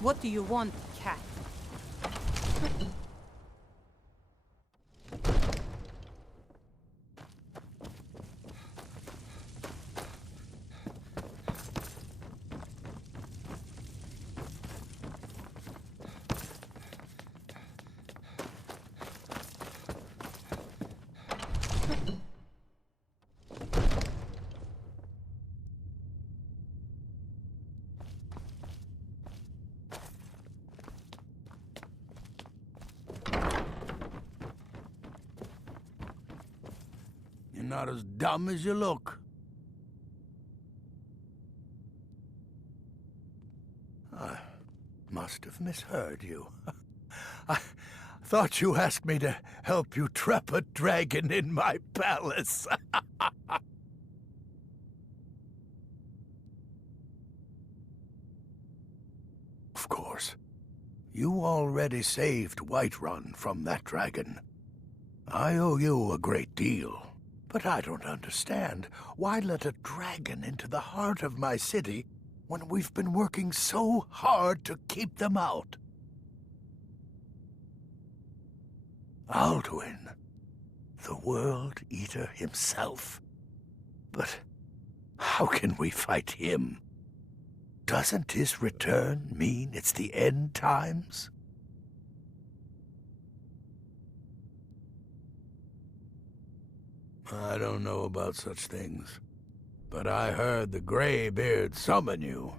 What do you want, cat? You're not as dumb as you look. I must have misheard you. I thought you asked me to help you trap a dragon in my palace. Of course. You already saved Whiterun from that dragon. I owe you a great deal. But I don't understand. Why let a dragon into the heart of my city when we've been working so hard to keep them out? Alduin, the World Eater himself. But how can we fight him? Doesn't his return mean it's the end times? I don't know about such things, but I heard the Greybeard summon you.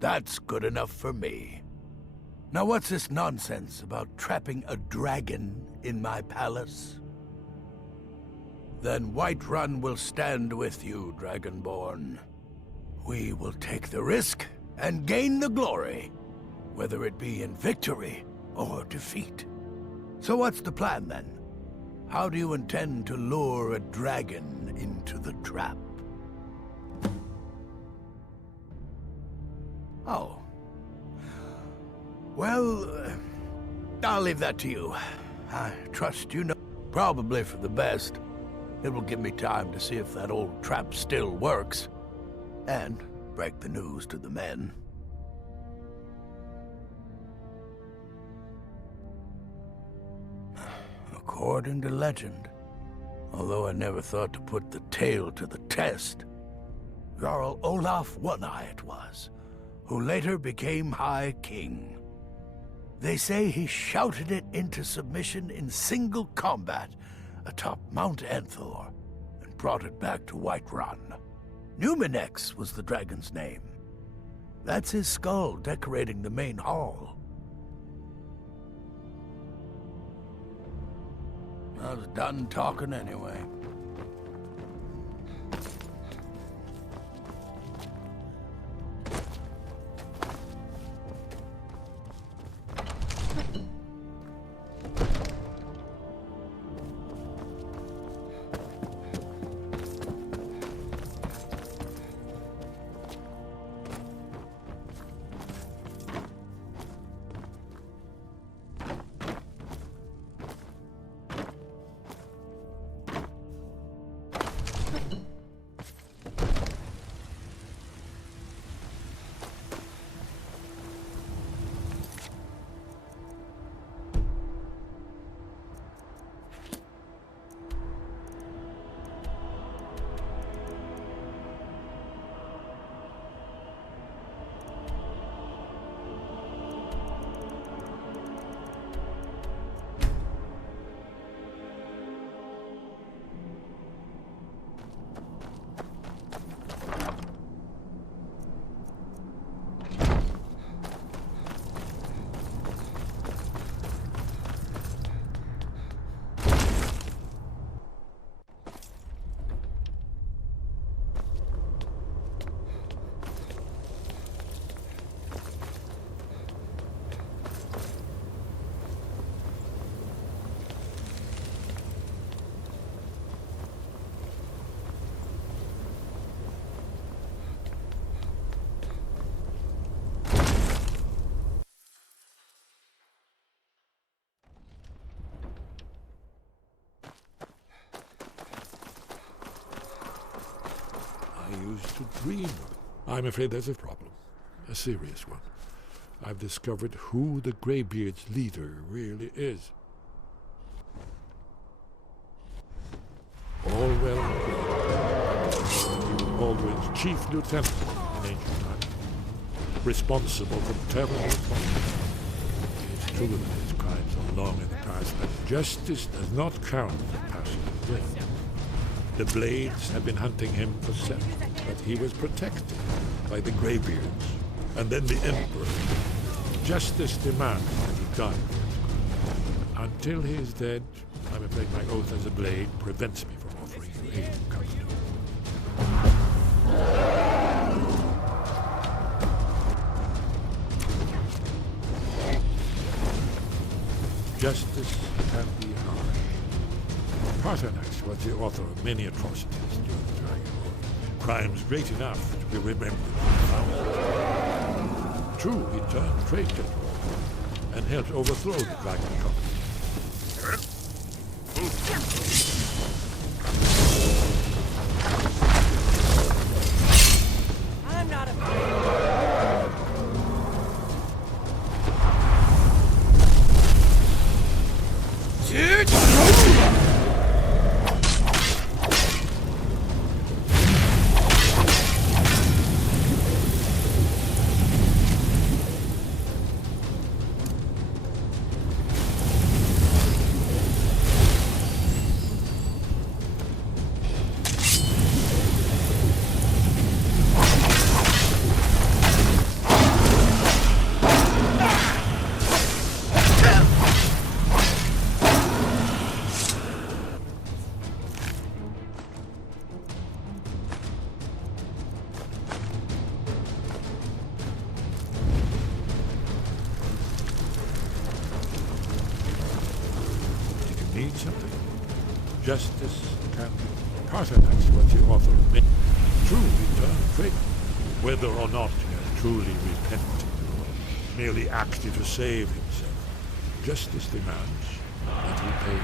That's good enough for me. Now what's this nonsense about trapping a dragon in my palace? Then Whiterun will stand with you, Dragonborn. We will take the risk and gain the glory, whether it be in victory or defeat. So what's the plan then? How do you intend to lure a dragon into the trap? Oh. Well, I'll leave that to you. I trust you know. Probably for the best. It will give me time to see if that old trap still works. And break the news to the men. According to legend, although I never thought to put the tale to the test, Jarl Olaf One-Eye it was, who later became High King. They say he shouted it into submission in single combat atop Mount Anthor and brought it back to Whiterun. Numinex was the dragon's name. That's his skull decorating the main hall. I was done talking anyway. I used to dream. I'm afraid there's a problem. A serious one. I've discovered who the Greybeard's leader really is. All well and good. He was Baldwin's chief lieutenant in ancient times, responsible for terrible crimes. It is true that his crimes are long in the past, but justice does not count for passing away. The Blades have been hunting him for centuries, but he was protected by the Greybeards, and then the Emperor. Justice demands that he die. Until he is dead, I'm afraid my oath as a Blade prevents me from offering you aid and comfort. Justice can be harsh. Paternox was the author of many atrocities during the Dragon War. Crimes great enough to be remembered for thousands. True, he turned traitor and helped overthrow the Dragon Company. I'm not afraid. Need something? Justice can be. Paternox was the author of many. True, he turned traitor. Whether or not he has truly repented or merely acted to save himself, justice demands that he pay.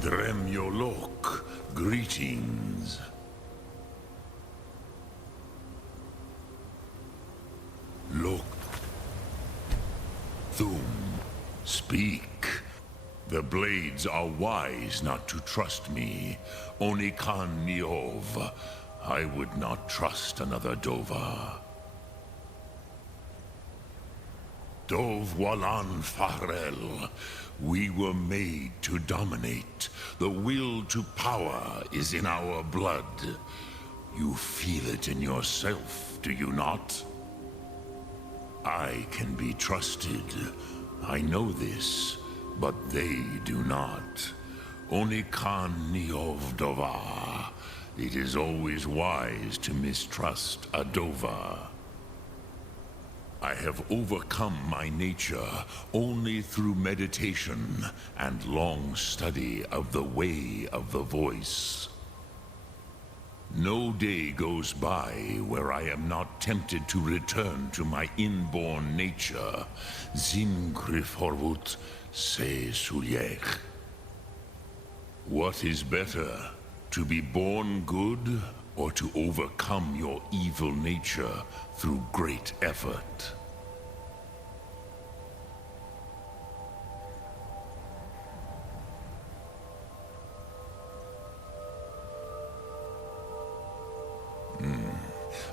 Dremyolok, greetings. Look. Thum, speak. The Blades are wise not to trust me. Onikan Niov. I would not trust another Dova. Dov Walan Farel. We were made to dominate. The will to power is in our blood. You feel it in yourself, do you not? I can be trusted. I know this, but they do not. Onikan Niov Dova. It is always wise to mistrust a Dova. I have overcome my nature only through meditation and long study of the way of the voice. No day goes by where I am not tempted to return to my inborn nature. Zingriforvut se sulyech. What is better, to be born good or to overcome your evil nature through great effort?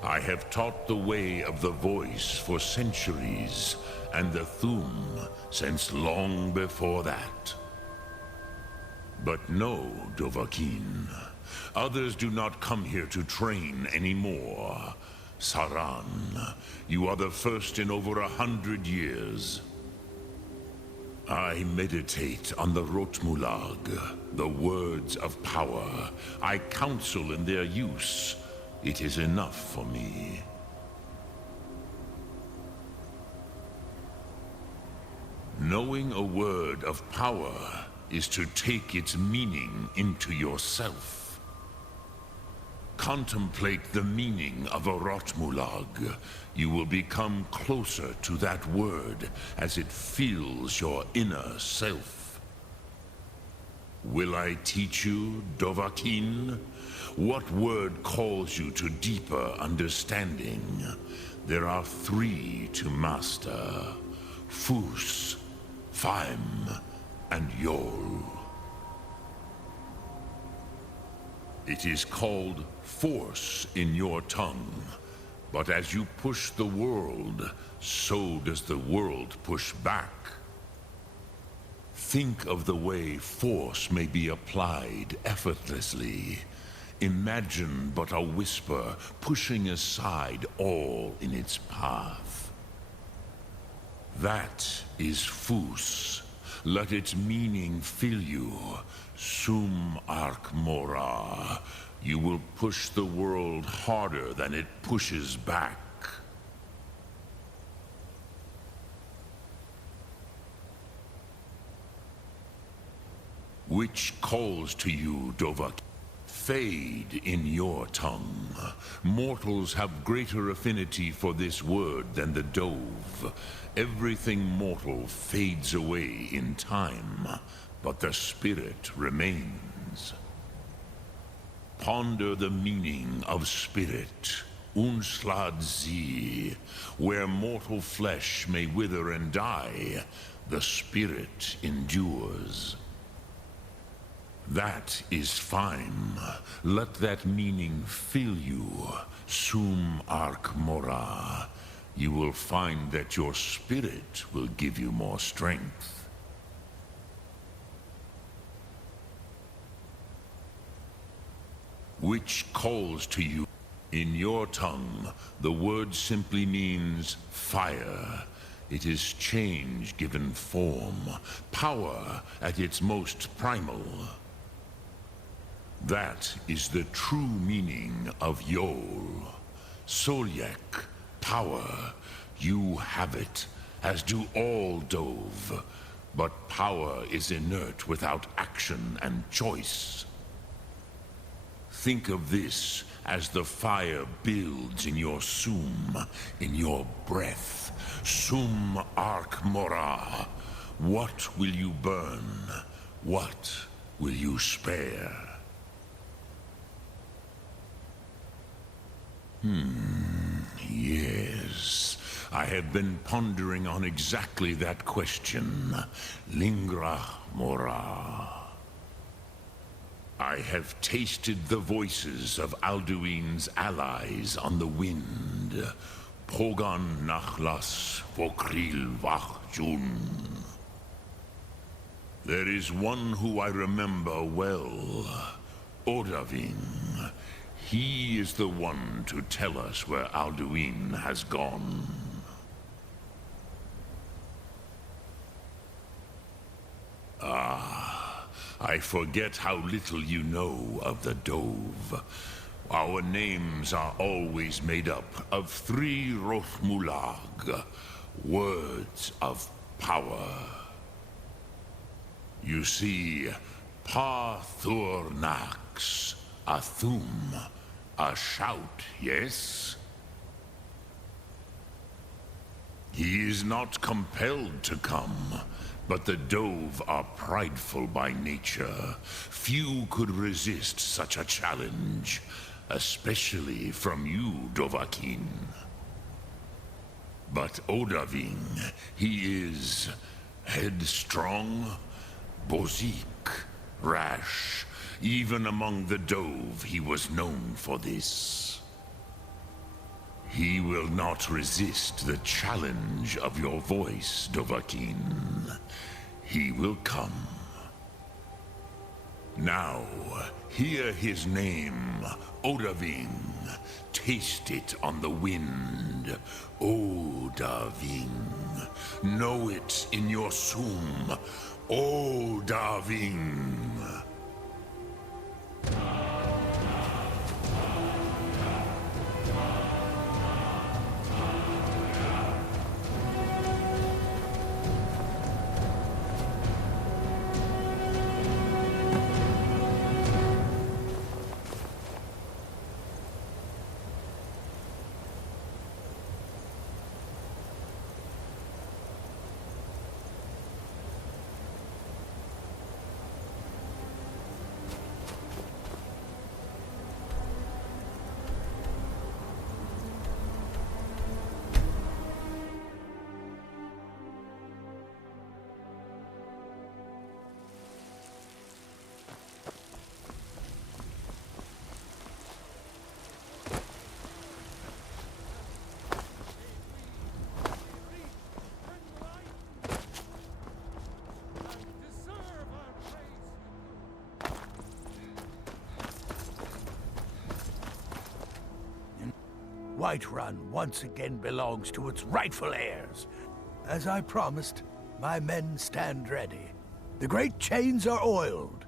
I have taught the way of the voice for centuries, and the Thum since long before that. But no, Dovahkiin. Others do not come here to train anymore. Saran, you are the first in over 100 years. I meditate on the Rotmulag, the words of power. I counsel in their use. It is enough for me. Knowing a word of power is to take its meaning into yourself. Contemplate the meaning of a Rotmulag. You will become closer to that word as it fills your inner self. Will I teach you, Dovahkiin? What word calls you to deeper understanding? There are 3 to master: Fus, Faim, and Yol. It is called force in your tongue, but as you push the world, so does the world push back. Think of the way force may be applied effortlessly. Imagine but a whisper pushing aside all in its path. That is Fus. Let its meaning fill you. Sum Ark Mora. You will push the world harder than it pushes back. Which calls to you, Dovahkiin? Fade in your tongue. Mortals have greater affinity for this word than the Dove. Everything mortal fades away in time, but the spirit remains. Ponder the meaning of spirit, Unslad Zi. Where mortal flesh may wither and die, the spirit endures. That is Faim. Let that meaning fill you, Sum Ark Mora. You will find that your spirit will give you more strength. Which calls to you? In your tongue, the word simply means fire. It is change given form, power at its most primal. That is the true meaning of Yol. Solyek, power. You have it, as do all Dove. But power is inert without action and choice. Think of this as the fire builds in your Sum, in your breath. Sum Ark Mora. What will you burn? What will you spare? Yes. I have been pondering on exactly that question. Lingra Mora. I have tasted the voices of Alduin's allies on the wind. Pogan Nachlas Vokril Vachjun. There is one who I remember well. Odahviing. He is the one to tell us where Alduin has gone. I forget how little you know of the Dove. Our names are always made up of 3 Rotmulag, words of power. You see, Pa-Thur-Nax, a thum, a shout, yes? He is not compelled to come. But the Dove are prideful by nature. Few could resist such a challenge, especially from you, Dovahkiin. But Odahviing, he is headstrong, bozik, rash. Even among the Dove, he was known for this. He will not resist the challenge of your voice, Dovahkiin. He will come. Now, hear his name, Odahviing. Taste it on the wind, Odahviing. Know it in your sum, Odahviing. Whiterun once again belongs to its rightful heirs. As I promised, my men stand ready. The great chains are oiled.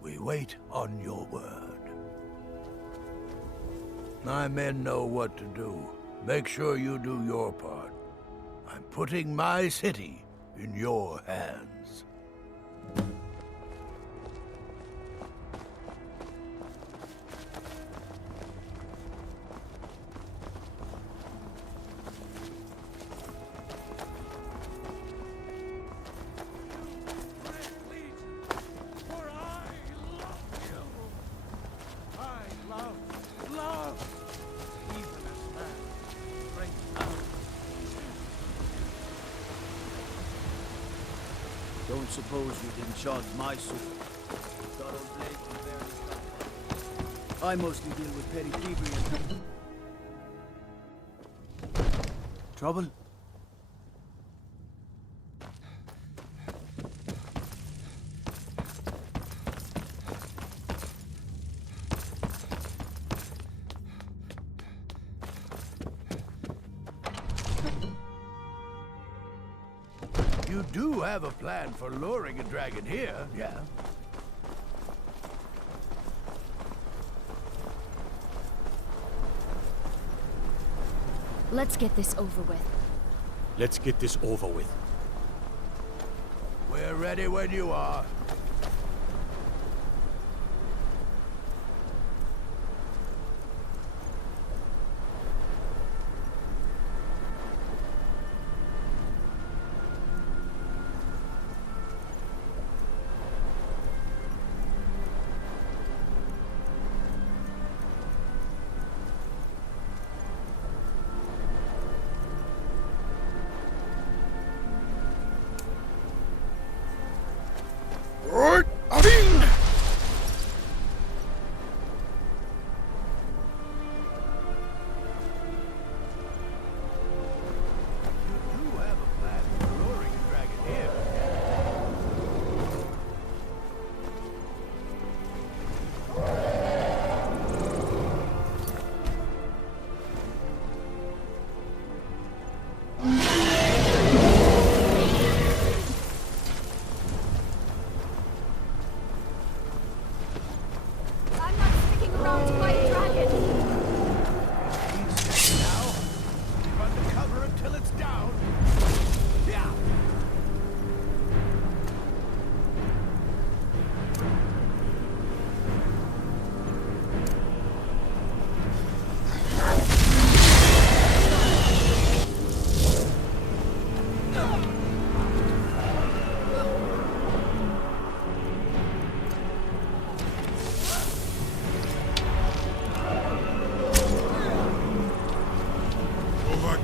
We wait on your word. My men know what to do. Make sure you do your part. I'm putting my city in your hands. Don't suppose you didn't charge my sword. Got old blades from various types. I mostly deal with petty thievery and... Trouble? You do have a plan for luring a dragon here, yeah? Let's get this over with. Let's get this over with. We're ready when you are.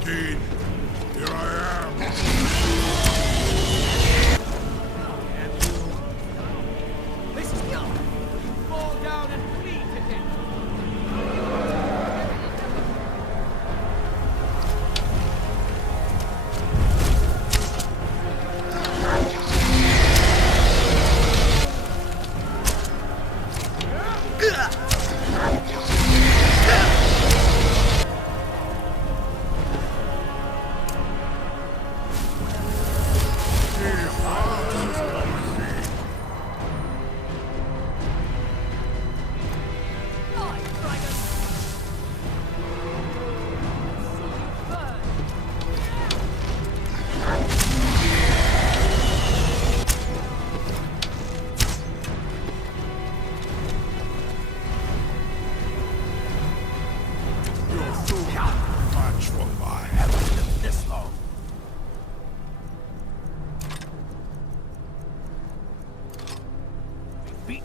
Here I am. This is you! Fall down and flee to him! for mine. Haven't lived this long. Beat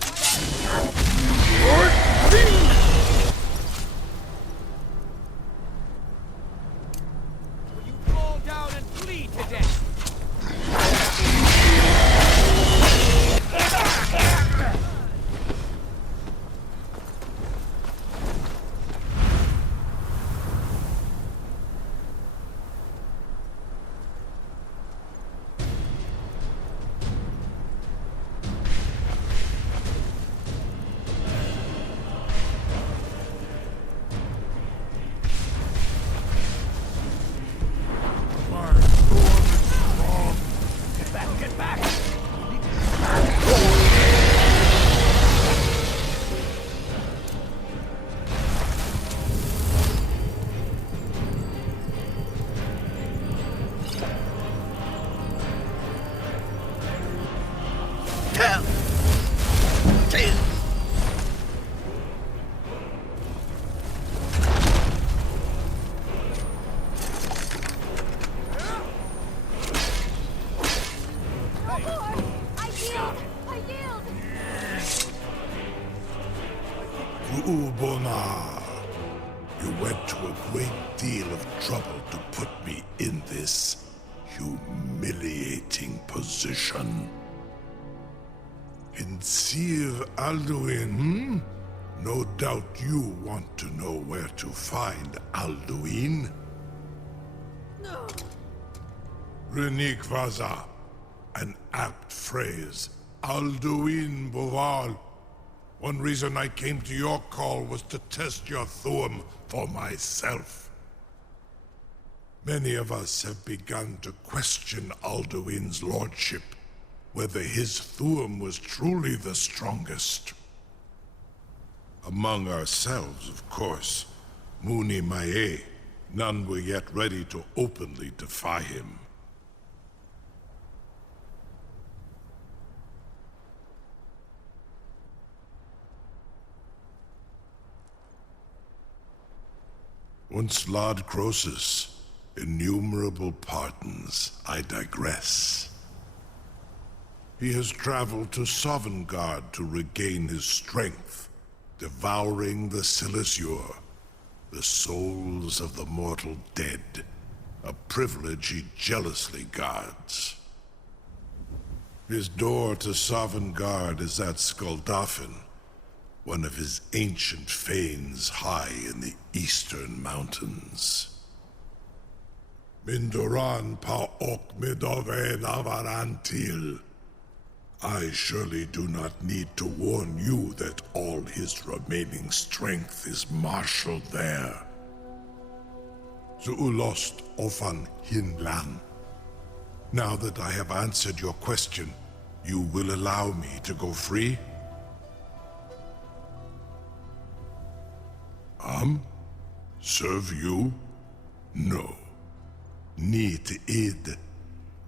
Will you fall down and bleed to death? Get back! Ubona, you went to a great deal of trouble to put me in this humiliating position. In Sir Alduin, No doubt you want to know where to find Alduin. No. Renikvaza, an apt phrase. Alduin Boval. One reason I came to your call was to test your Thuum for myself. Many of us have begun to question Alduin's lordship, whether his Thuum was truly the strongest. Among ourselves, of course, Muni Mae, none were yet ready to openly defy him. Once Lord Croesus, innumerable pardons, I digress. He has traveled to Sovngarde to regain his strength, devouring the Silesure, the souls of the mortal dead, a privilege he jealously guards. His door to Sovngarde is at Skuldafn, one of his ancient fanes high in the eastern mountains. Mindoran pa ok midove navarantil. I surely do not need to warn you that all his remaining strength is marshaled there. Zuulost ofan hinlan. Now that I have answered your question, you will allow me to go free? Serve you? No. Need id.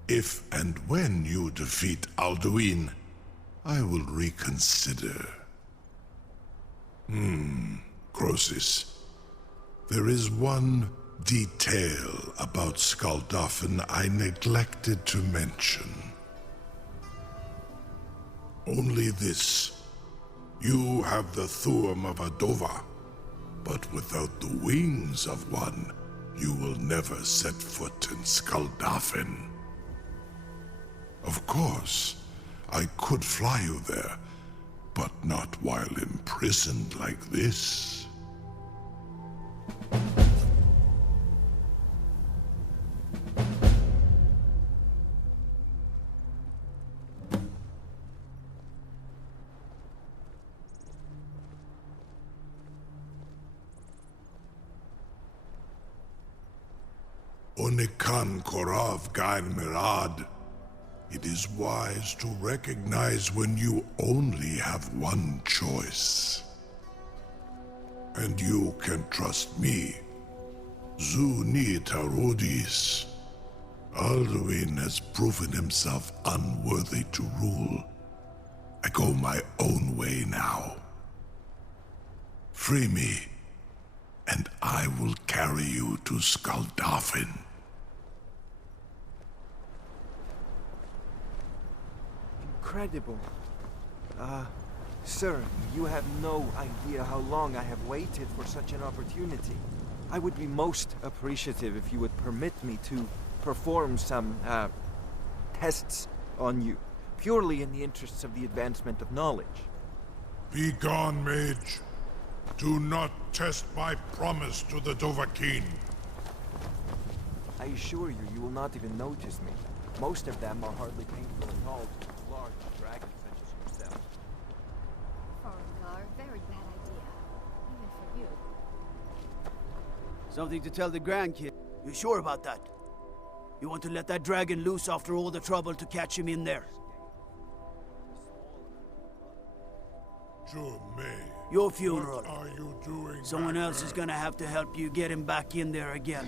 If and when you defeat Alduin, I will reconsider. Croesus. There is one detail about Skuldafn I neglected to mention. Only this. You have the Thuum of Adova, but without the wings of one, you will never set foot in Skuldafn. Of course, I could fly you there, but not while imprisoned like this. Onikan Korav Gain Mirad. It is wise to recognize when you only have one choice. And you can trust me. Zuni Tarudis. Alduin has proven himself unworthy to rule. I go my own way now. Free me, and I will carry carry you to Skaldafin. Incredible. Sir, you have no idea how long I have waited for such an opportunity. I would be most appreciative if you would permit me to perform some, tests on you, purely in the interests of the advancement of knowledge. Be gone, mage. Do not test my promise to the Dovahkiin. I assure you, you will not even notice me. Most of them are hardly painful at all to large dragons such as yourself. Foreign very bad idea. Even for you. Something to tell the grandkid. You sure about that? You want to let that dragon loose after all the trouble to catch him in there? G.O.M.D. Your funeral. What are you doing? Someone else is gonna have to help you get him back in there again.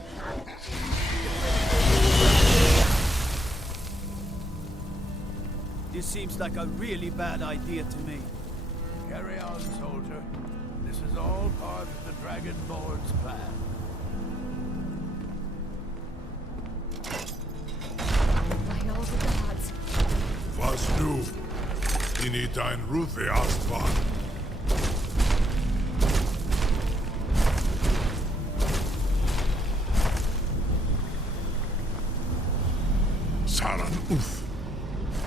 This seems like a really bad idea to me. Carry on, soldier. This is all part of the Dragon Lord's plan. By all the gods. Was du? Die dein Rufe Astvan. Saran Uth.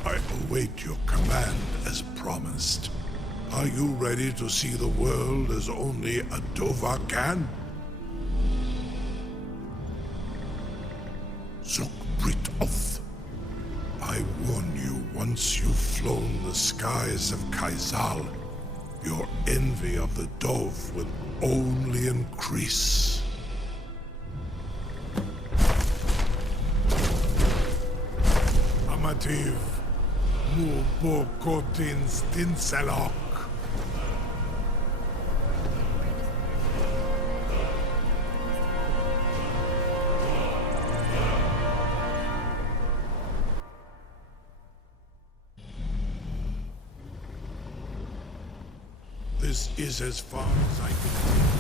I await your command as promised. Are you ready to see the world as only a Dova can? Zuk Brit Oth. I warn you, once you've flown the skies of Kaizal, your envy of the Dove will only increase. Amativ, Mubo Kotin Stinselok. This is as far as I can.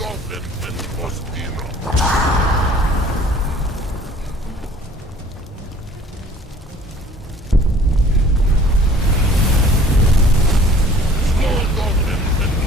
goblin and Ostira. Small goblin and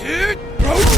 Dude!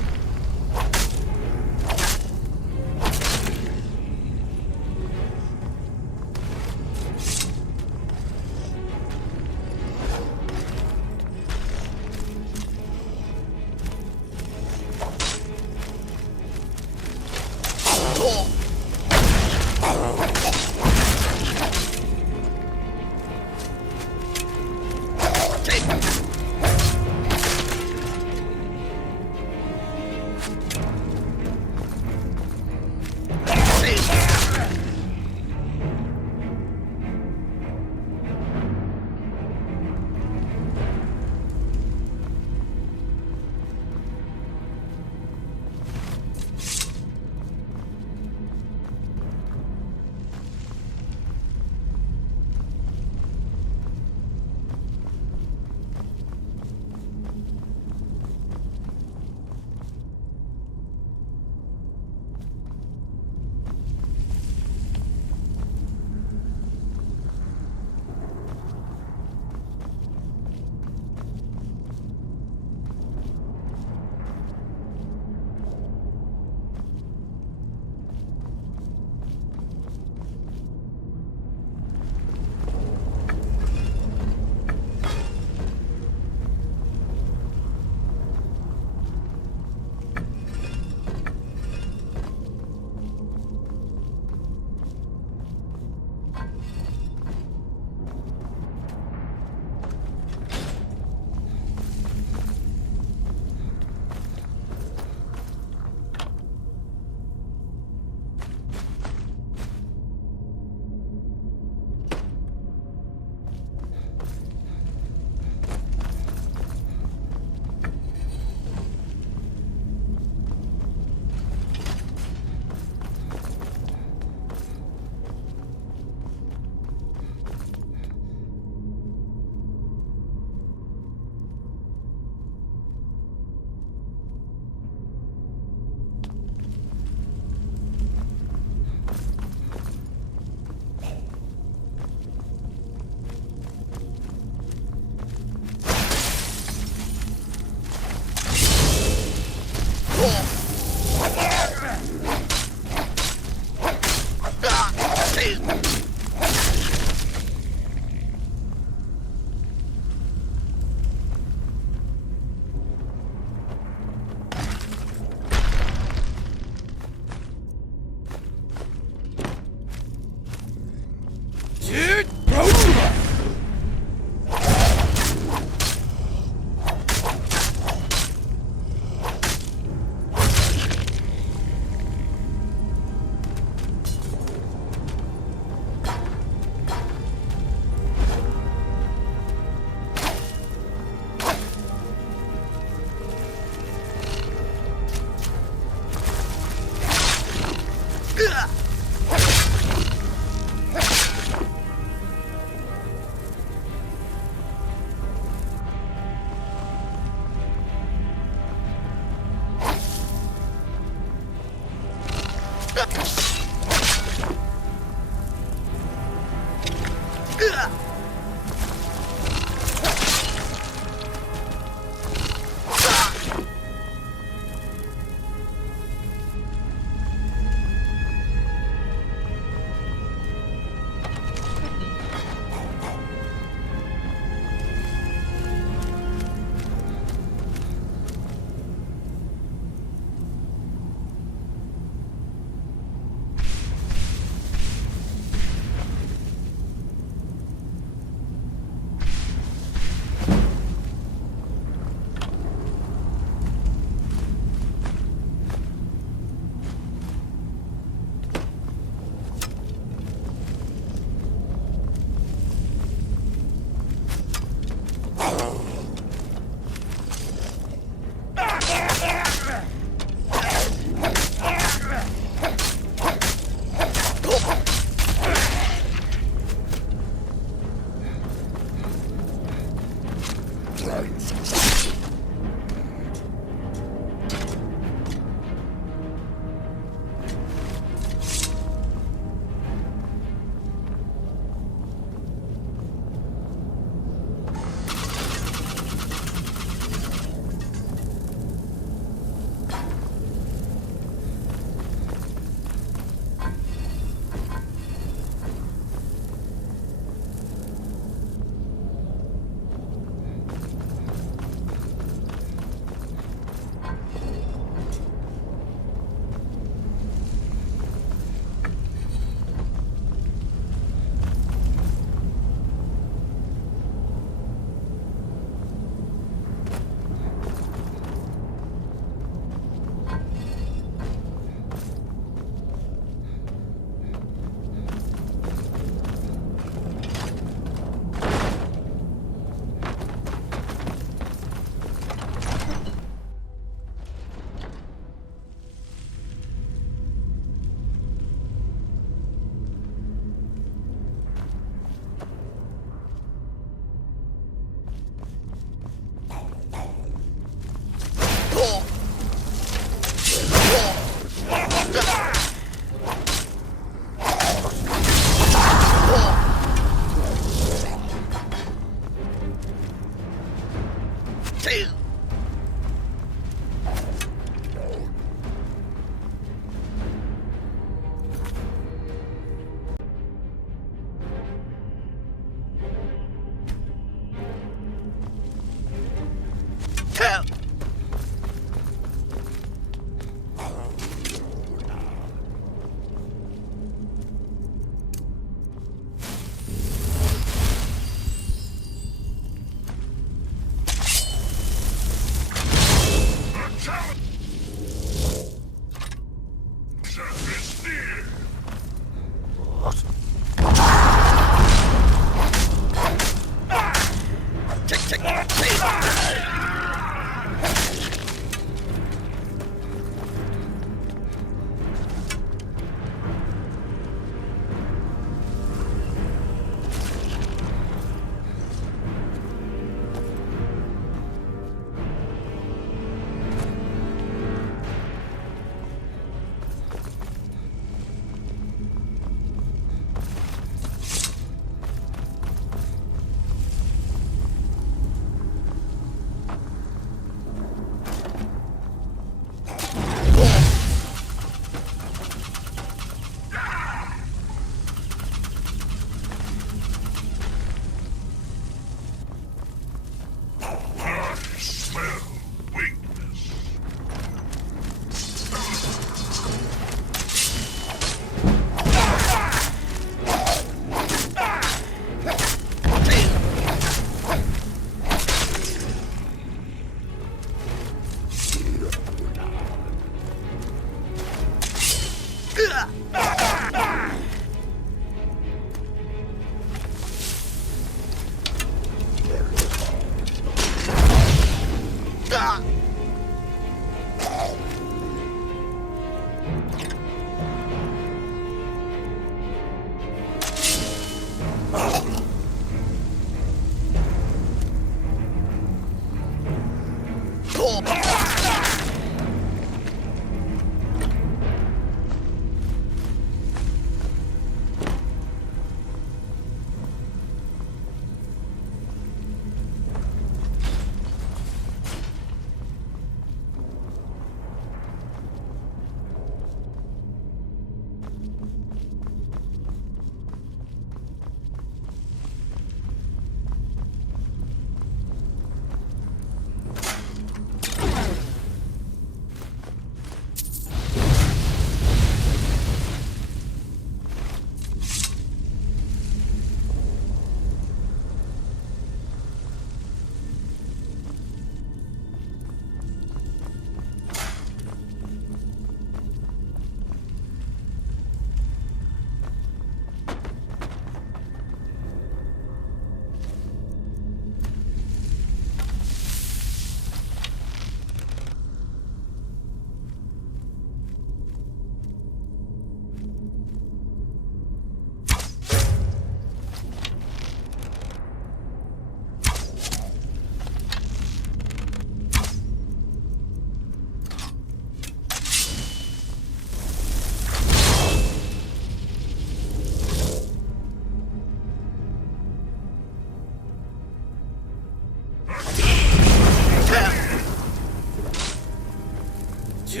No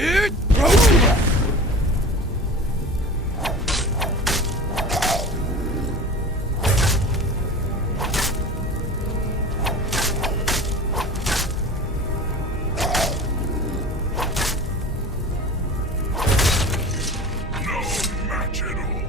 match at all.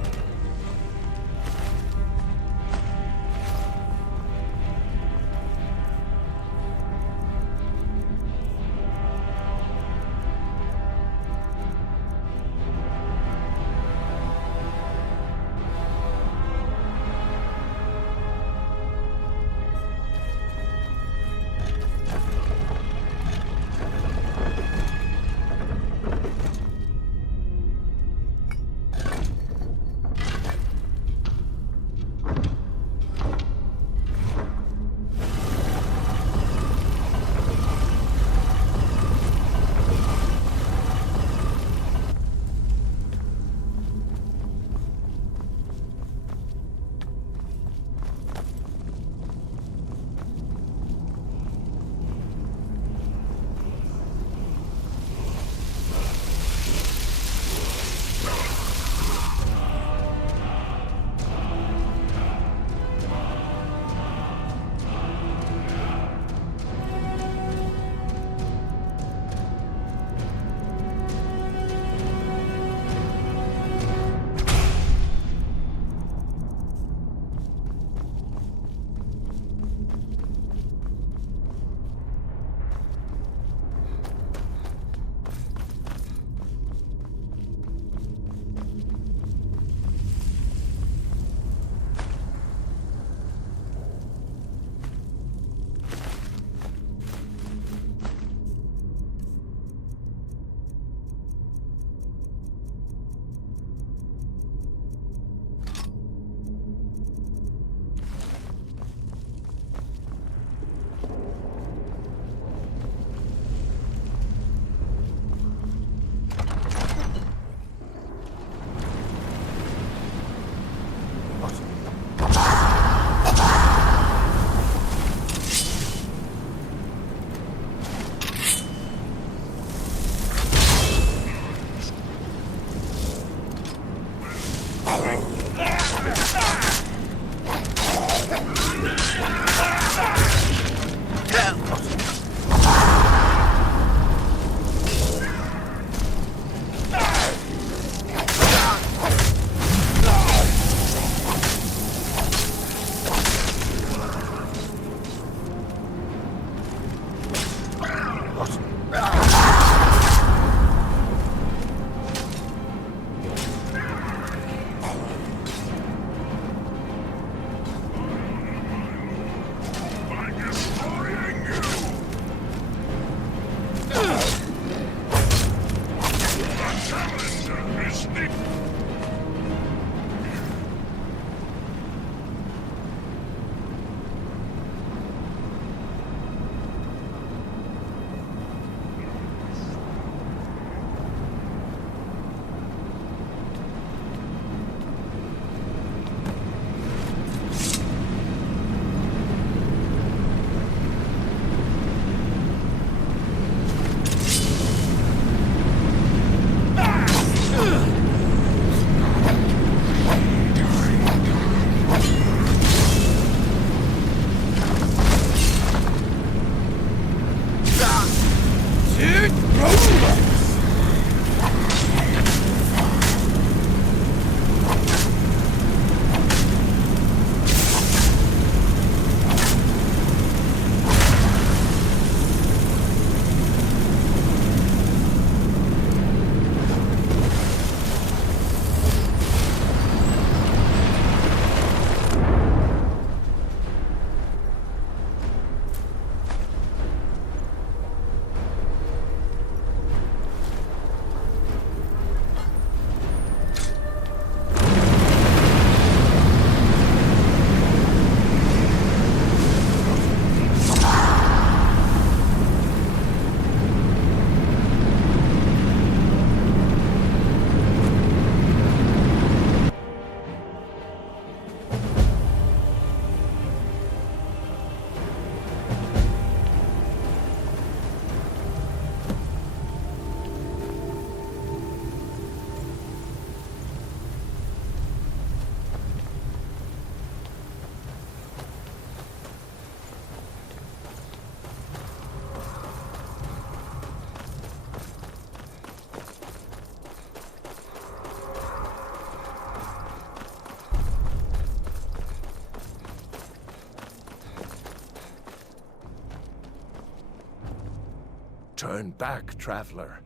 Turn back, traveler.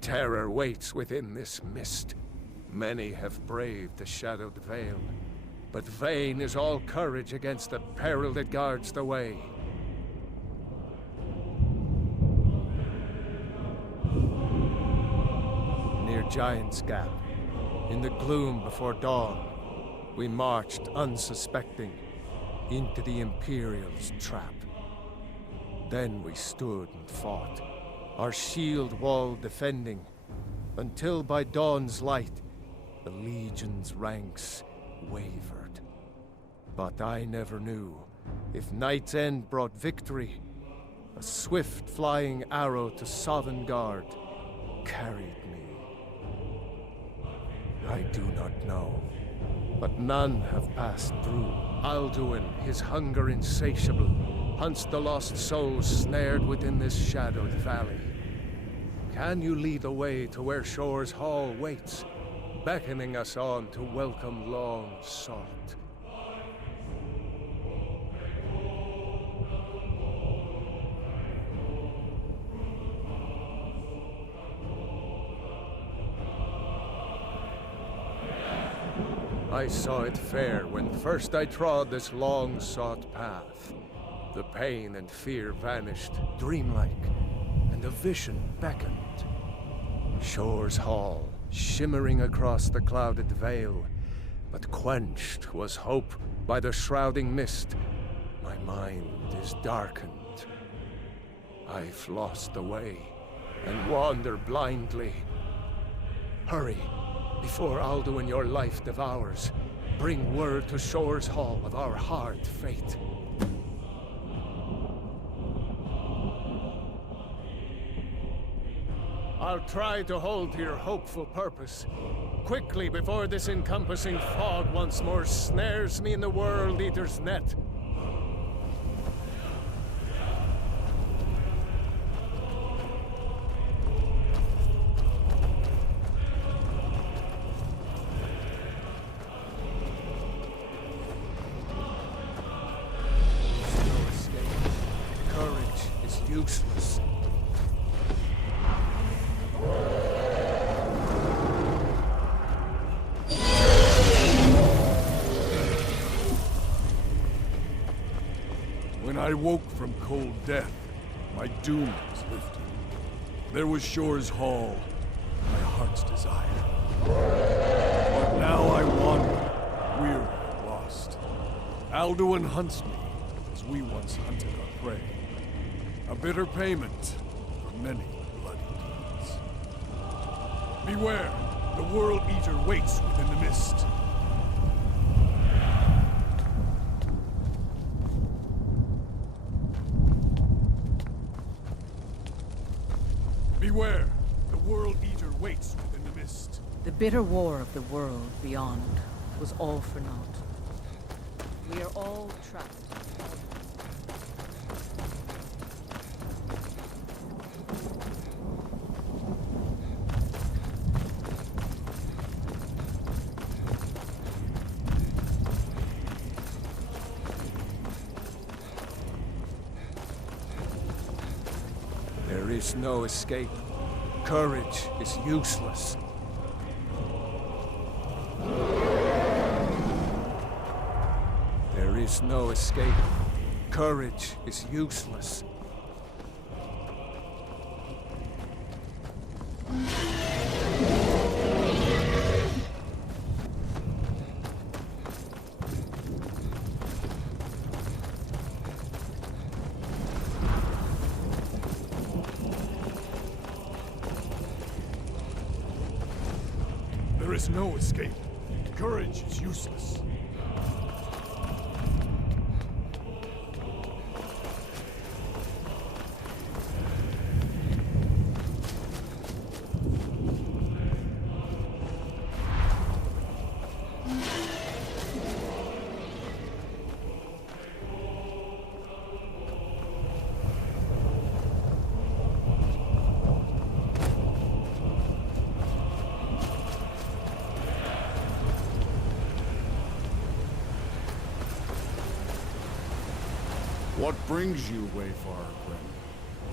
Terror waits within this mist. Many have braved the shadowed veil, but vain is all courage against the peril that guards the way. Near Giant's Gap, in the gloom before dawn, we marched unsuspecting into the Imperial's trap. Then we stood and fought, our shield wall defending, until by dawn's light, the Legion's ranks wavered. But I never knew if Night's End brought victory. A swift flying arrow to Sovngarde carried me. I do not know, but none have passed through. Alduin, his hunger insatiable, hunts the lost souls snared within this shadowed valley. Can you lead the way to where Shore's Hall waits, beckoning us on to welcome long sought? I saw it fair when first I trod this long-sought path. The pain and fear vanished, dreamlike, and a vision beckoned. Shore's Hall, shimmering across the clouded veil, but quenched was hope by the shrouding mist. My mind is darkened. I've lost the way, and wander blindly. Hurry, before Alduin your life devours. Bring word to Shore's Hall of our hard fate. I'll try to hold to your hopeful purpose. Quickly, before this encompassing fog once more snares me in the World Eater's net. Useless. When I woke from cold death, my doom was lifted. There was Shore's Hall, my heart's desire. But now I wander, weary and lost. Alduin hunts me, as we once hunted our prey. A bitter payment for many bloody deeds. Beware! The World Eater waits within the mist. Beware! The World Eater waits within the mist. The bitter war of the world beyond was all for naught. We are all trapped. There is no escape. Courage is useless. There is no escape. Courage is useless. There is no escape. Courage is useless. What brings you, Wayfarer Grim?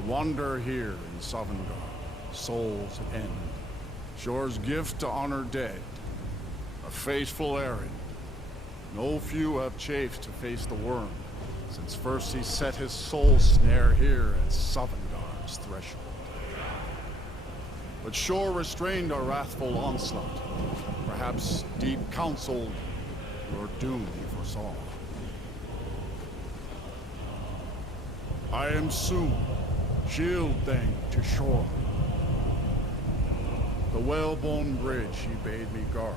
wander here in Sovngarde, Soul's End. Shore's gift to honor dead. A fateful errand. No few have chafed to face the worm, since first he set his soul snare here at Sovngarde's threshold. But Shore restrained our wrathful onslaught. Perhaps deep counseled your doom he foresaw. I am soon shield thing to Shore. The whalebone bridge he bade me guard.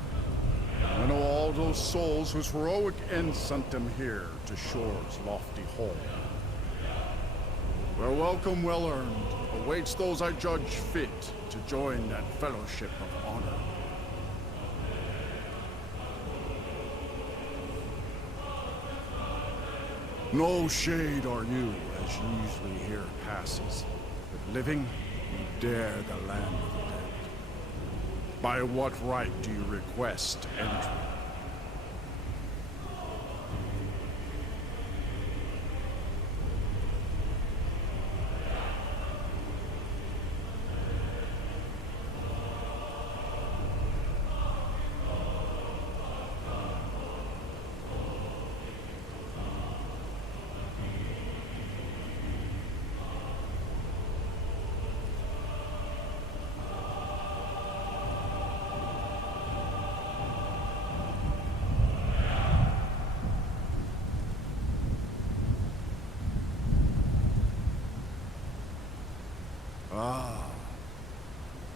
I know all those souls whose heroic end sent them here to Shore's lofty hall. Where welcome well earned awaits those I judge fit to join that fellowship of honor. No shade are you, as usually here passes, but living, you dare the land of the dead. By what right do you request entry?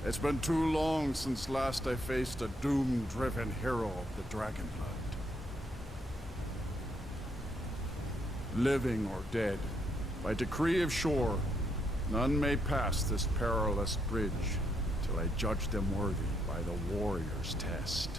It's been too long since last I faced a doom-driven hero of the Dragonblood. Living or dead, by decree of Shore, none may pass this perilous bridge till I judge them worthy by the warrior's test.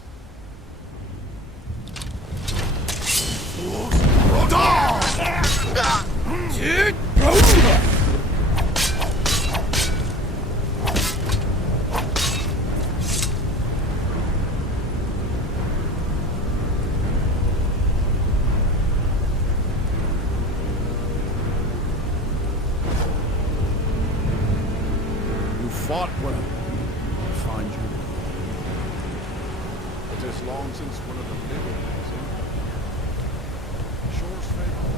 Fought well. I find you. It is long since one of the living has entered. Shore's faithful.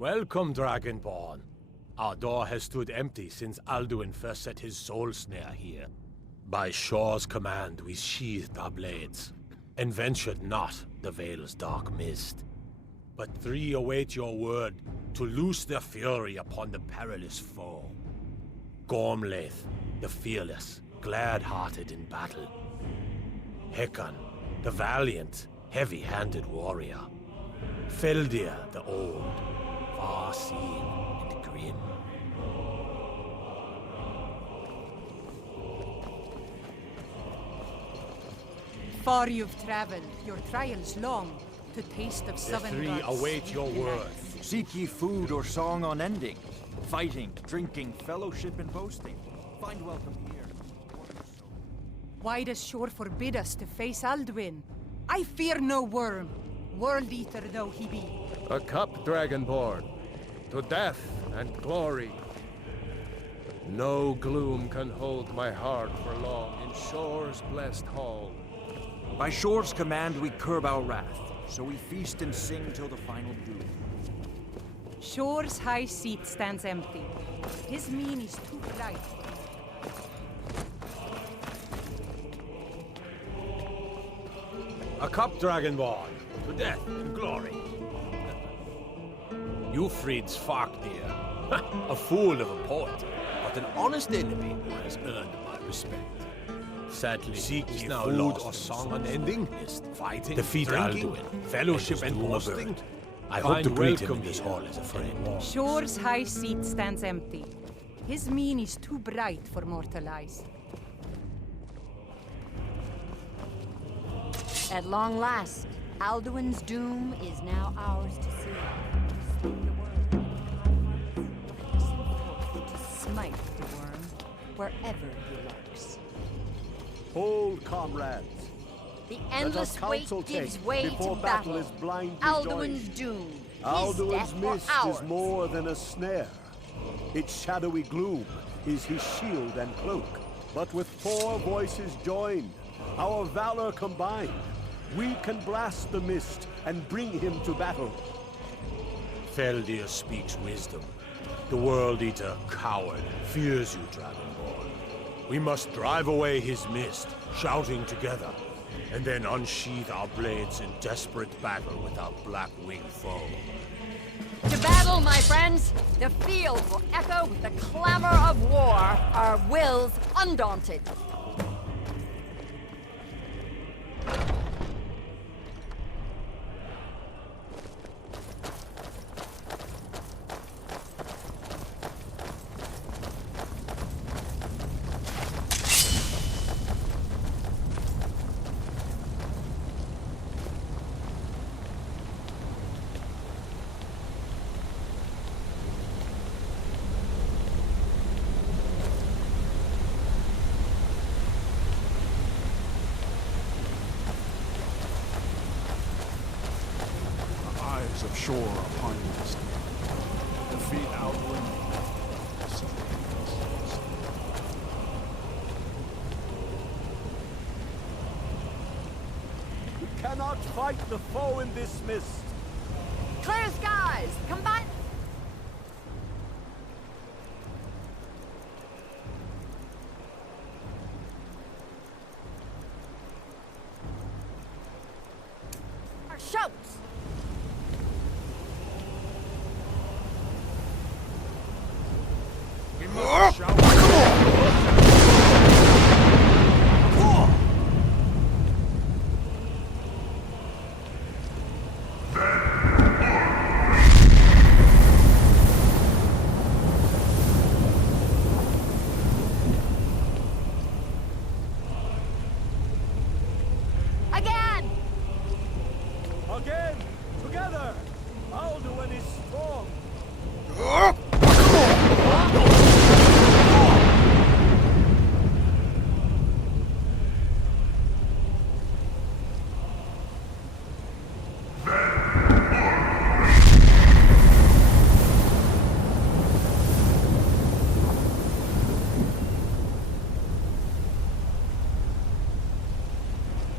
Welcome, Dragonborn. Our door has stood empty since Alduin first set his soul snare here. By Shore's command, we sheathed our blades, and ventured not the Vale's dark mist. But three await your word to loose their fury upon the perilous foe. G.O.M.D, the fearless, glad-hearted in battle. Hekon, the valiant, heavy-handed warrior. Feldir, the old, far-seeing and grim. Far you've traveled, your trials long, to taste of The Southern three gods. await your word. Seek ye food or song unending, fighting, drinking, fellowship, and boasting. Find welcome here. Why does Shore forbid us to face Alduin? I fear no worm, world-eater though he be. A cup, Dragonborn, to death and glory. No gloom can hold my heart for long in Shore's blessed hall. By Shore's command we curb our wrath, so we feast and sing till the final doom. Shore's high seat stands empty. His mien is too bright. A cup, Dragonborn, to death and glory. You freed Svarkdir, a fool of a poet, but an honest enemy who has earned my respect. Sadly, Seek is now food or song unending, fighting, defeat Alduin, fellowship and boasting. I hope to greet him in this hall as a friend. Shore's high seat stands empty. His mien is too bright for mortal eyes. At long last, Alduin's doom is now ours to see. Speak the word, and our hearts will hasten forth to smite the worm wherever he lurks. Hold, comrades. The endless wait gives way to battle. Is blindly Alduin's joined. doom. Alduin's His death mist or is ours. more than a snare. Its shadowy gloom is his shield and cloak. But with 4 voices joined, our valor combined, we can blast the mist and bring him to battle. Feldir speaks wisdom. The World Eater, coward, fears you, Dragonborn. We must drive away his mist, shouting together, and then unsheath our blades in desperate battle with our black-winged foe. To battle, my friends! The field will echo with the clamor of war, our wills undaunted. Eyes of shore upon you this day. Defeat Alduin. We cannot fight the foe in this mist. Clear skies! Combat! Our shouts! We must shout. Again! Again, together, Alduin is strong.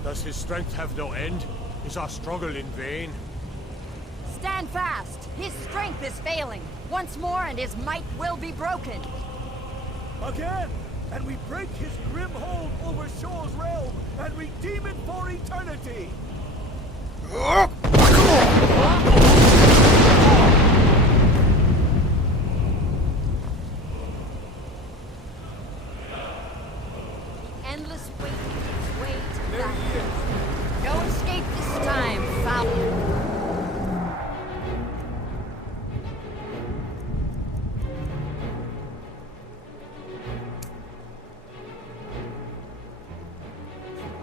Does his strength have no end? Is our struggle in vain? Stand fast! His strength is failing. Once more and his might will be broken. Again, and we break his grim hold over Shor's realm and redeem it for eternity. Endless wait gives way to battle. No escape this time, foul.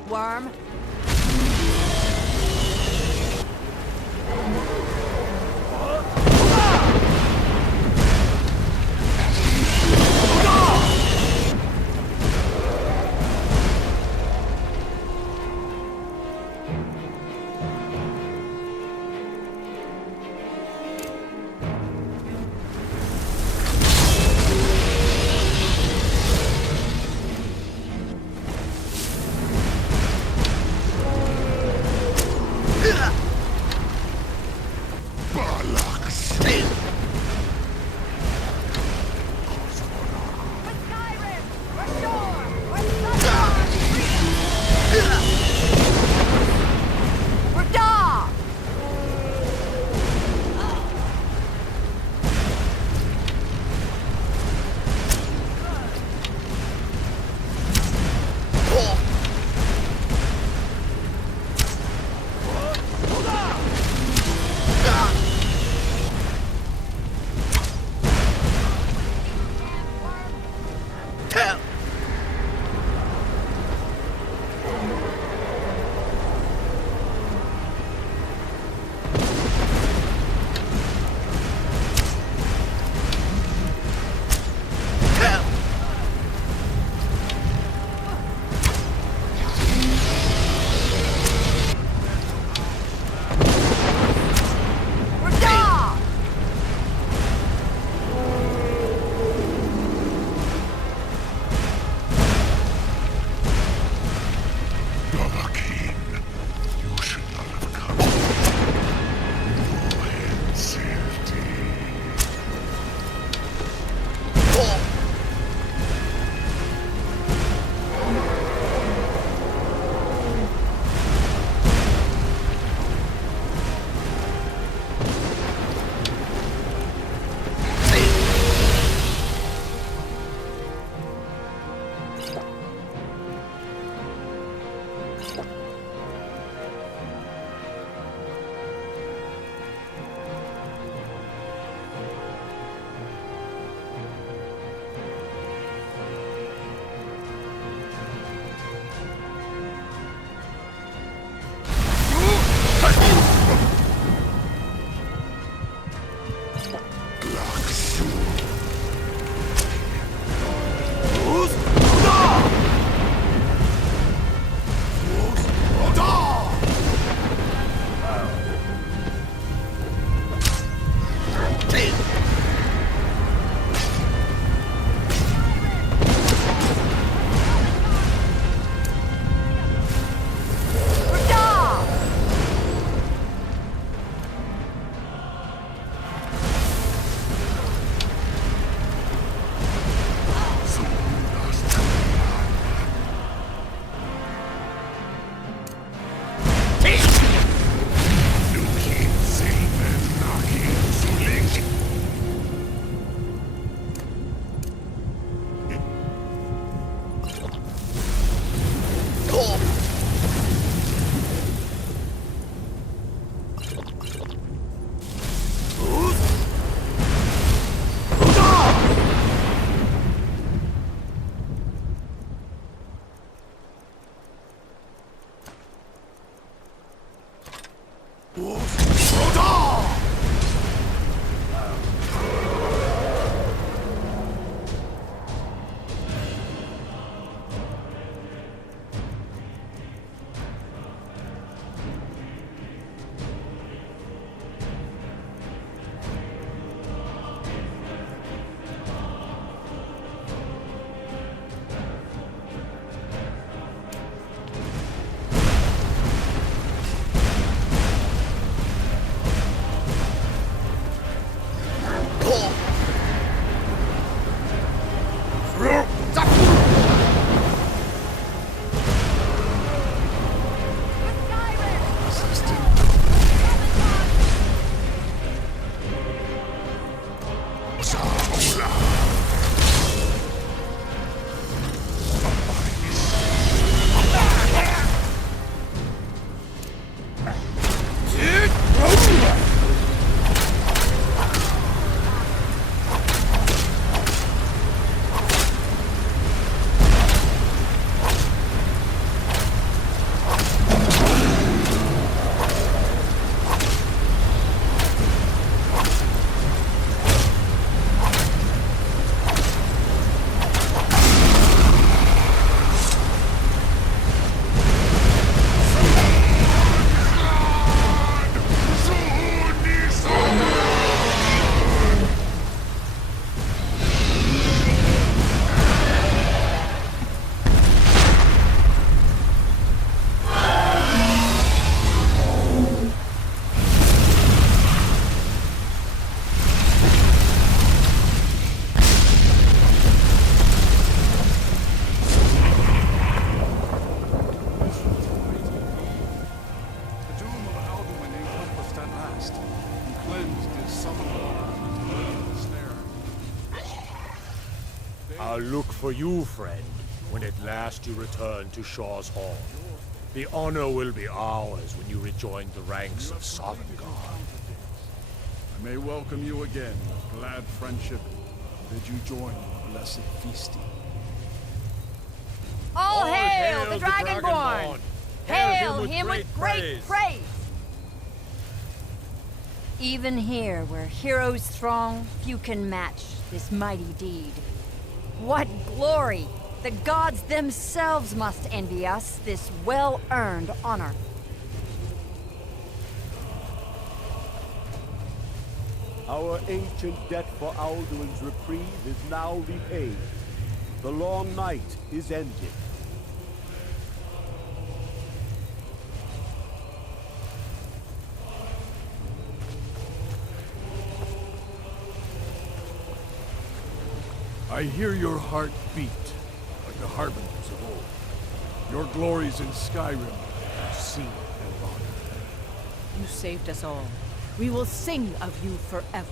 Worm. for you, friend, when at last you return to Shaw's Hall. The honor will be ours when you rejoin the ranks of Sovngarde. I may welcome you again with glad friendship. Bid you join in blessed feasting. All hail the the Dragonborn! Hail him with great praise! Even here, where heroes throng, few can match this mighty deed. What glory! The gods themselves must envy us this well-earned honor. Our ancient debt for Alduin's reprieve is now repaid. The long night is ended. I hear your heart beat, like the harbingers of old. Your glories in Skyrim are seen and honored. You saved us all. We will sing of you forever.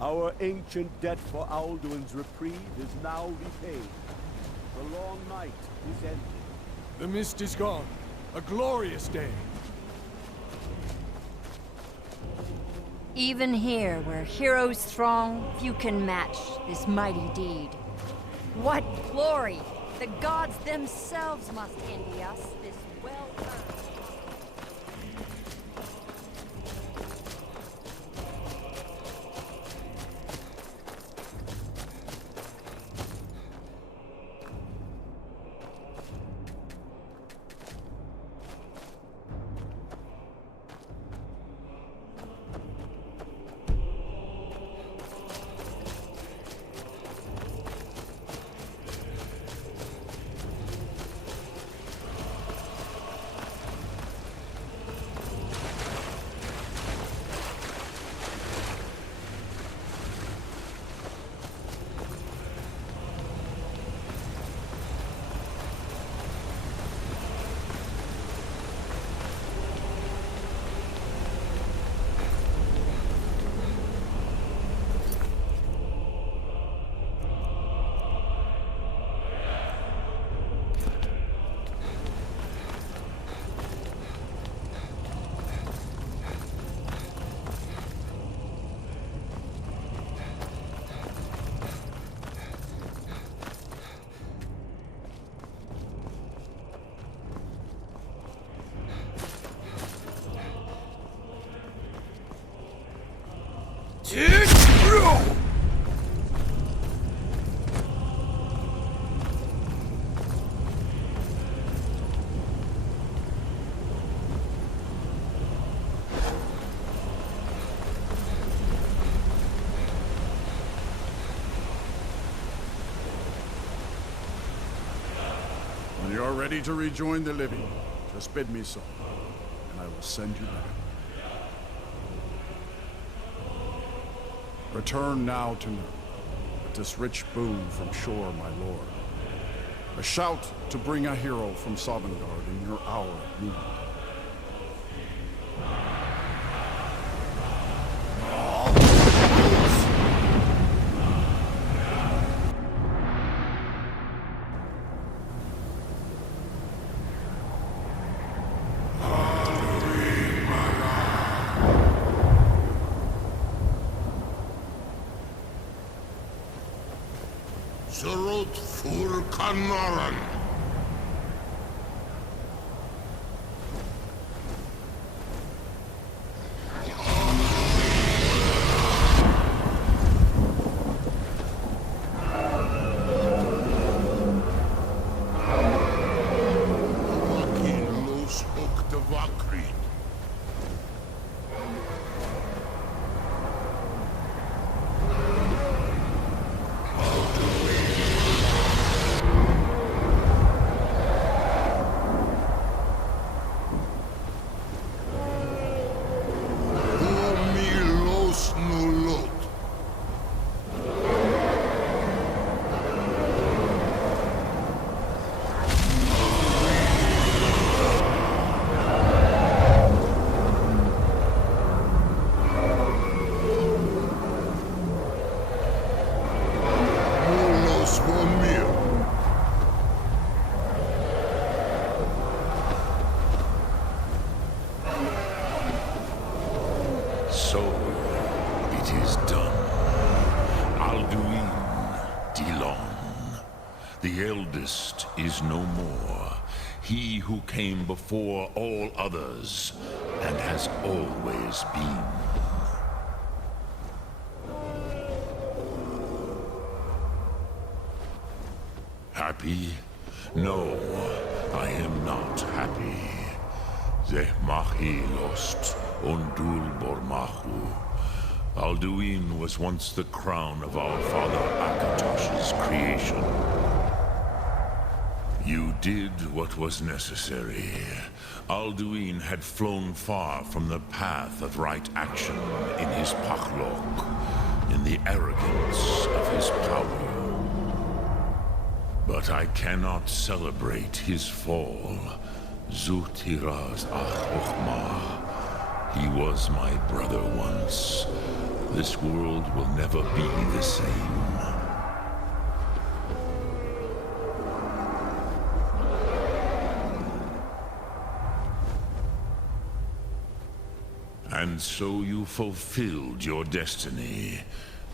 Our ancient debt for Alduin's reprieve is now repaid. The long night is ended. The mist is gone. A glorious day. Even here, where heroes throng, few can match this mighty deed. What glory! The gods themselves must envy us this well-earned. When you are ready to rejoin the living, just bid me so, and I will send you back. Return now to me, with this rich boon from shore, my lord. A shout to bring a hero from Sovngarde in your hour of need. Surut fur Kanaran. So, it is done. Alduin Dilon, the eldest, is no more. He who came before all others, and has always been. Happy? No, I am not happy. Zehmachi lost, Ondul Bormachu. Alduin was once the crown of our father Akatosh's creation. You did what was necessary. Alduin had flown far from the path of right action in his Pachlok, in the arrogance of his power. But I cannot celebrate his fall. Zutiraz Ach. He was my brother once. This world will never be the same. And so you fulfilled your destiny,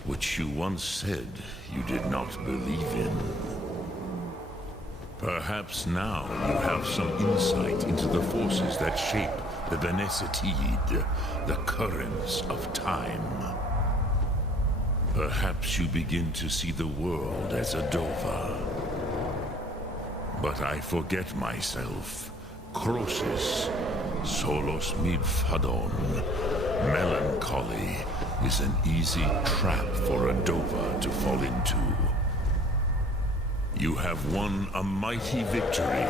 which you once said you did not believe in. Perhaps now you have some insight into the forces that shape the Benesatid, the currents of time. Perhaps you begin to see the world as a Dova. But I forget myself. Crosis, solos midfadon. Melancholy is an easy trap for a Dova to fall into. You have won a mighty victory,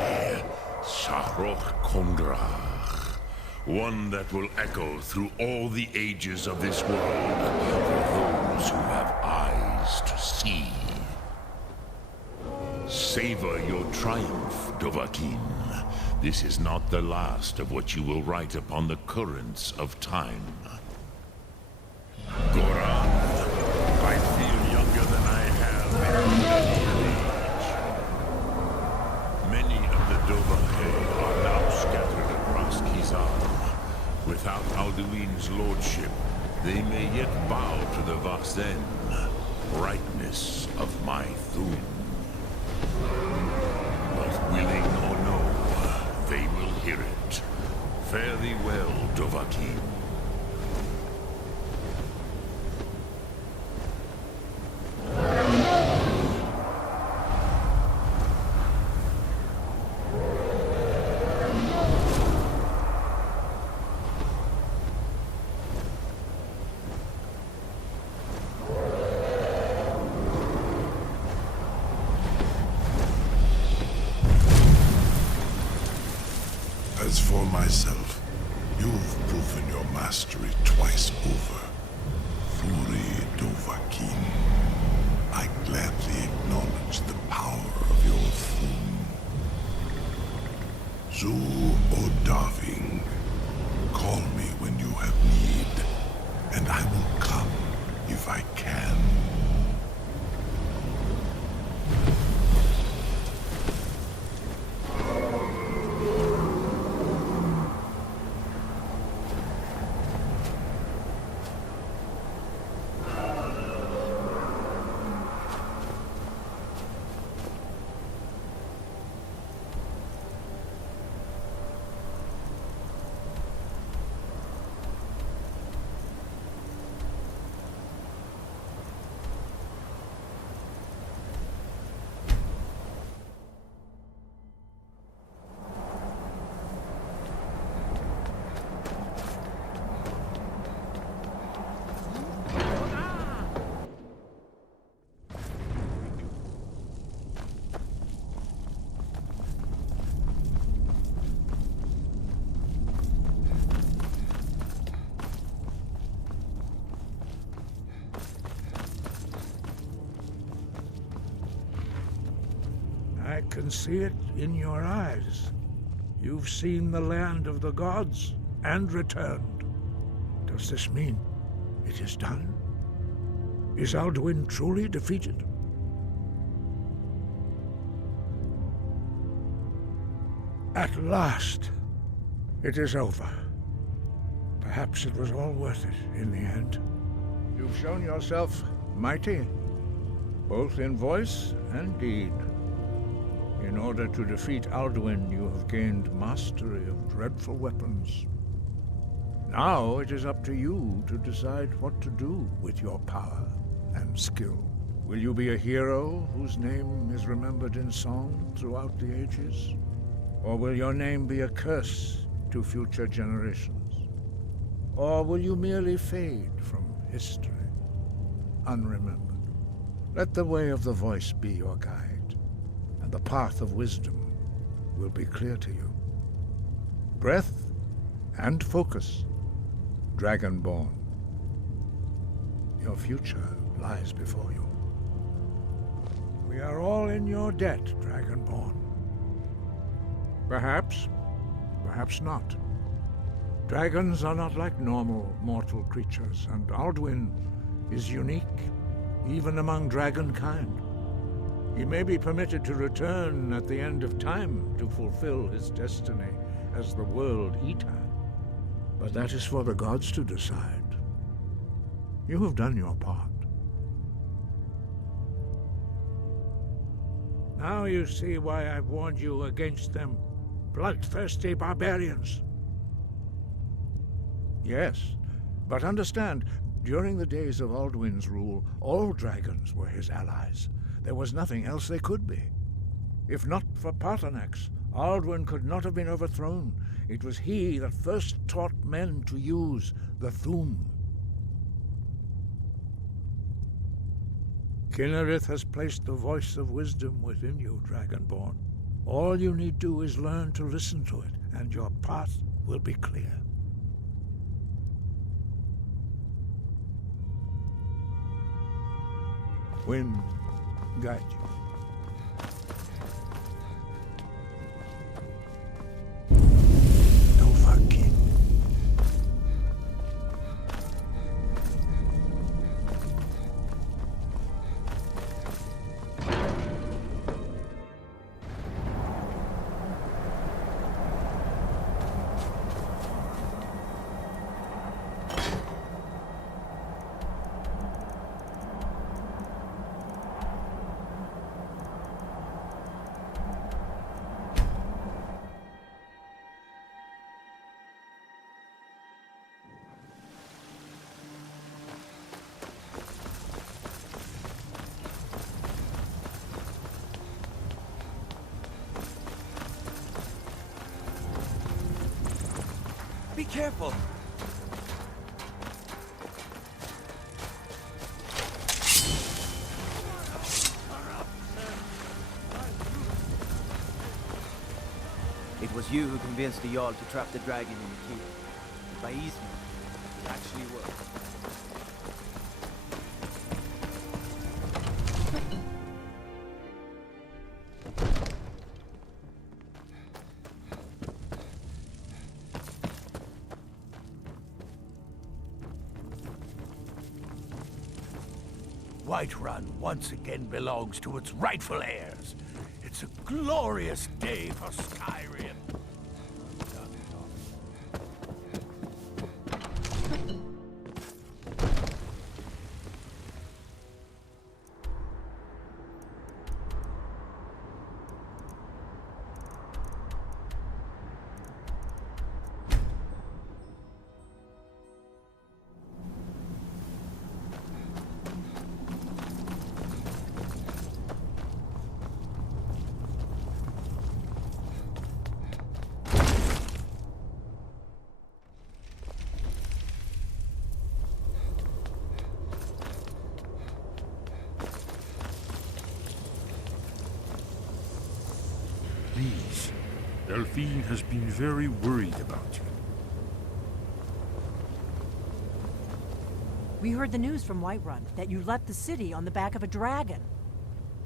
Shahroch Kongrach. One that will echo through all the ages of this world for those who have eyes to see. Savor your triumph, Dovahkiin. This is not the last of what you will write upon the currents of time. Goran, I feel younger than I have in many age. Many of the Dovahkiin are now scattered across Kizar. Without Alduin's lordship, they may yet bow to the Vaxen, brightness of my Thum. But willing or no, they will hear it. Fare thee well, Dovahkiin. As for myself, you've proven your mastery twice over. Furi Dovahkiin, I gladly acknowledge the power of your Thum. Zu Odaving, call me when you have need, and I will come if I can. I can see it in your eyes. You've seen the land of the gods and returned. Does this mean it is done? Is Alduin truly defeated? At last, it is over. Perhaps it was all worth it in the end. You've shown yourself mighty, both in voice and deed. In order to defeat Alduin, you have gained mastery of dreadful weapons. Now it is up to you to decide what to do with your power and skill. Will you be a hero whose name is remembered in song throughout the ages? Or will your name be a curse to future generations? Or will you merely fade from history, unremembered? Let the way of the voice be your guide, and the path of wisdom will be clear to you. Breath and focus, Dragonborn. Your future lies before you. We are all in your debt, Dragonborn. Perhaps, perhaps not. Dragons are not like normal mortal creatures, and Alduin is unique, even among dragonkind. He may be permitted to return at the end of time to fulfill his destiny as the World Eater. But that is for the gods to decide. You have done your part. Now you see why I've warned you against them, bloodthirsty barbarians. Yes, but understand, during the days of Alduin's rule, all dragons were his allies. There was nothing else they could be. If not for Paarthurnax, Alduin could not have been overthrown. It was he that first taught men to use the Thum. Kynareth has placed the voice of wisdom within you, Dragonborn. All you need do is learn to listen to it, and your path will be clear. Wind guide you. Dovahkiin. Be careful! It was you who convinced the Jarl to trap the dragon in the keep. And by Eastman, it actually worked. Whiterun once again belongs to its rightful heirs. It's a glorious day for Skyrim. Please. Delphine has been very worried about you. We heard the news from Whiterun that you left the city on the back of a dragon.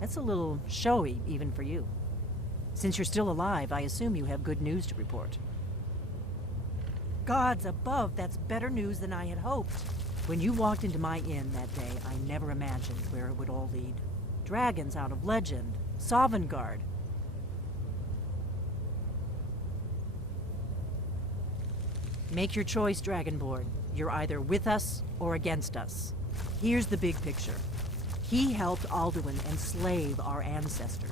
That's a little showy, even for you. Since you're still alive, I assume you have good news to report. Gods above, that's better news than I had hoped. When you walked into my inn that day, I never imagined where it would all lead. Dragons out of legend, Sovngarde. Make your choice, Dragonborn. You're either with us or against us. Here's the big picture. He helped Alduin enslave our ancestors.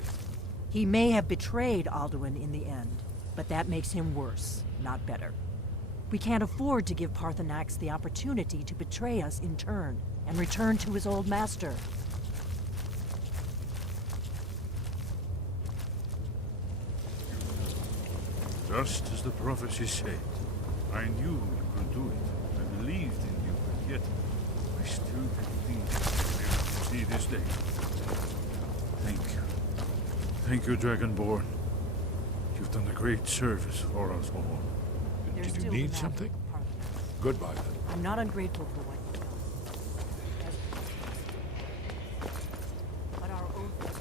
He may have betrayed Alduin in the end, but that makes him worse, not better. We can't afford to give Parthenax the opportunity to betray us in turn and return to his old master. Just as the prophecy said. I knew you could do it. I believed in you, but yet I still didn't think you would see this day. Thank you. Thank you, Dragonborn. You've done a great service for us all. There's Did you still need the matter something? of Parthenax. Goodbye then. I'm not ungrateful for what you've done. But our oath is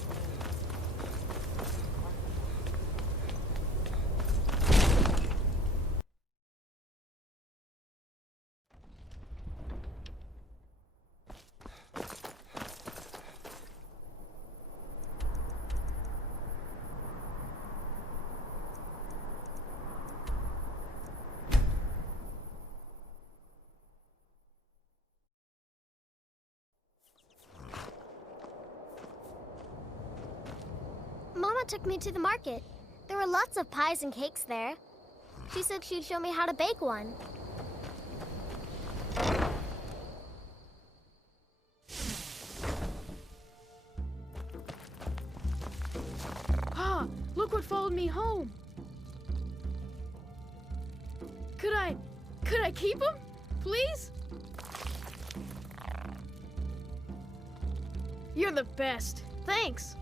Mama took me to the market. There were lots of pies and cakes there. She said she'd show me how to bake one. Pa, look what followed me home. Could I keep him? Please? You're the best. Thanks.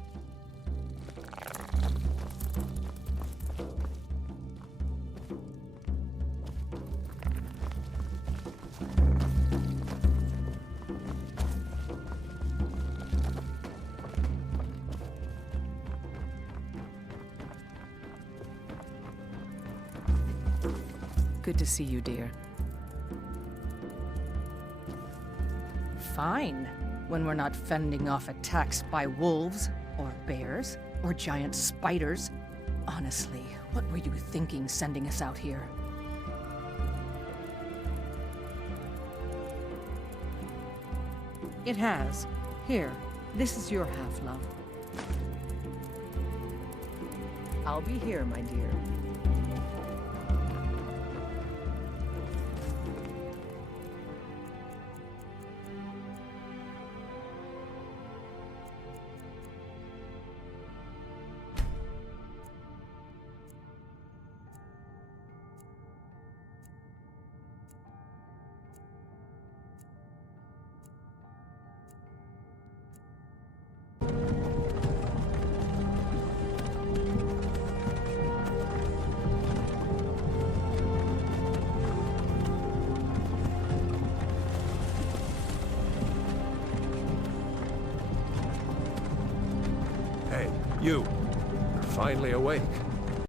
Good to see you, dear. Fine, when we're not fending off attacks by wolves, or bears, or giant spiders. Honestly, what were you thinking sending us out here? It has. Here, this is your half, love. I'll be here, my dear. Hey, you. You're finally awake.